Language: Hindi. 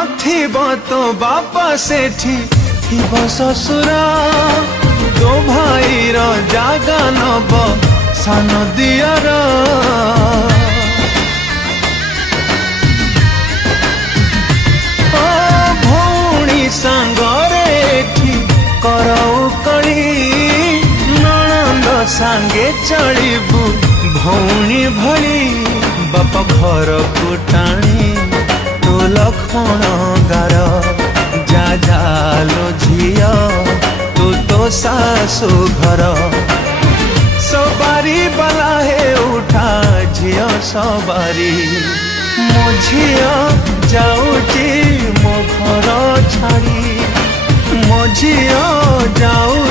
नथिब तो बापा सेठी थिब ससुर तो भाईर जागा नब सान दियर भौणी सांगरे एठी करौ कली नणंद सांगे चलिबू भौणी भली बाप घर को टाणी तो लखण गार जा जालो झिया तू तो सासु घर सवारी बला है उठा झिया सवारी मो झिया जाऊची मो घर छाड़ी मो झिया जाऊ